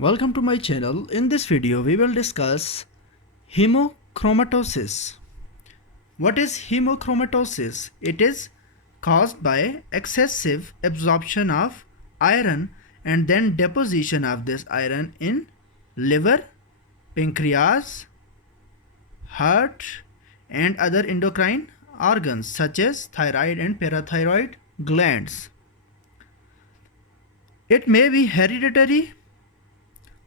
Welcome to my channel. In this video we will discuss hemochromatosis. What is hemochromatosis? It is caused by excessive absorption of iron and then deposition of this iron in liver, pancreas, heart and other endocrine organs such as thyroid and parathyroid glands. It may be hereditary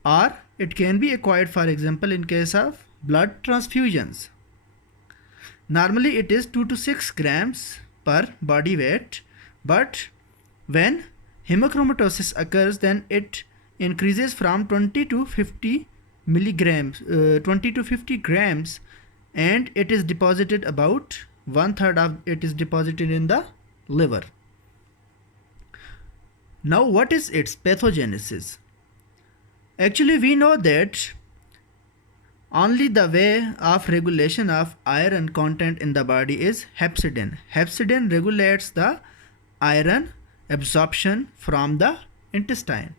or it can be acquired, for example in case of blood transfusions. Normally it is 2 to 6 grams per body weight, but when hemochromatosis occurs then it increases from 20 to 50 milligrams 20 to 50 grams, and it is deposited about 1/3 of it is deposited in the liver. Now what is its pathogenesis? Actually, we know that only the way of regulation of iron content in the body is hepcidin. Hepcidin regulates the iron absorption from the intestine.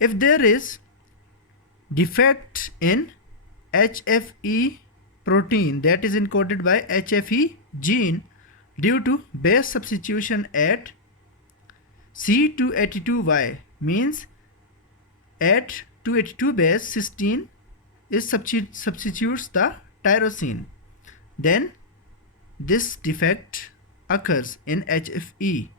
If there is defect in HFE protein that is encoded by HFE gene due to base substitution at C282Y, means at 282 base cysteine is substitutes the tyrosine, then this defect occurs in HFE.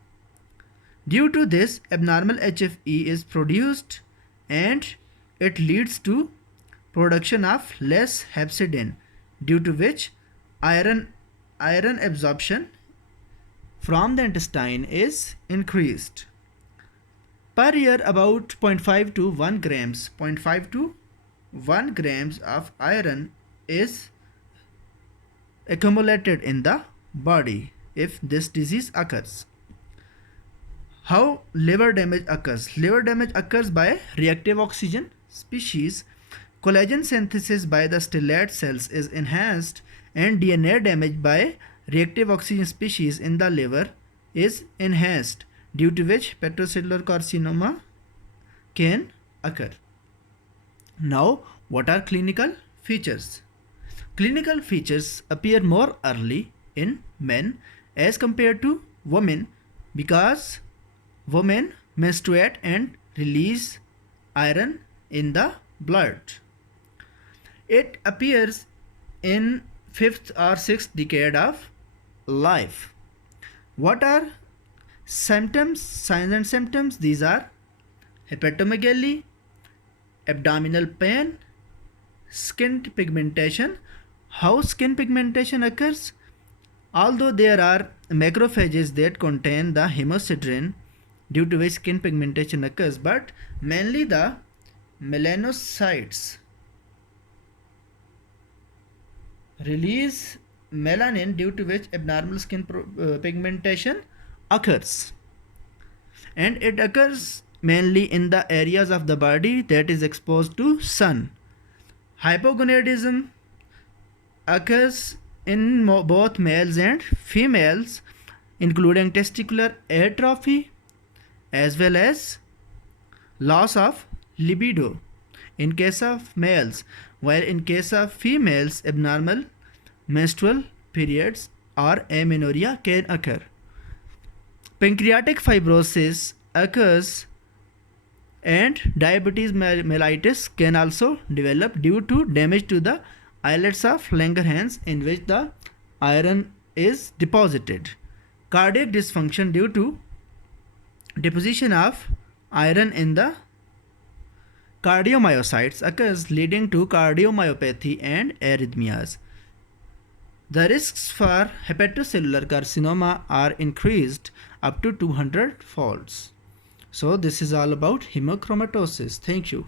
Due to this, abnormal HFE is produced and it leads to production of less hepcidin, due to which iron absorption from the intestine is increased. Per year about 0.5 to 1 grams of iron is accumulated in the body if this disease occurs. How liver damage occurs? Liver damage occurs by reactive oxygen species. Collagen synthesis by the stellate cells is enhanced, and DNA damage by reactive oxygen species in the liver is enhanced, due to which hepatocellular carcinoma can occur. Now, what are clinical features? Clinical features appear more early in men as compared to women because women menstruate and release iron in the blood. It appears in 5th or 6th decade of life. What are symptoms, signs and symptoms? These are hepatomegaly, abdominal pain, skin pigmentation. How skin pigmentation occurs? Although there are macrophages that contain the hemosiderin, due to which skin pigmentation occurs, but mainly the melanocytes release melanin, due to which abnormal skin pigmentation occurs, and it occurs mainly in the areas of the body that is exposed to sun. Hypogonadism occurs in both males and females, including testicular atrophy as well as loss of libido in case of males, while in case of females abnormal menstrual periods or amenorrhea can occur. Pancreatic fibrosis occurs, and diabetes mellitus can also develop due to damage to the islets of Langerhans in which the iron is deposited. Cardiac dysfunction due to deposition of iron in the cardiomyocytes occurs, leading to cardiomyopathy and arrhythmias. The risks for hepatocellular carcinoma are increased up to 200 folds. So this is all about hemochromatosis. Thank you.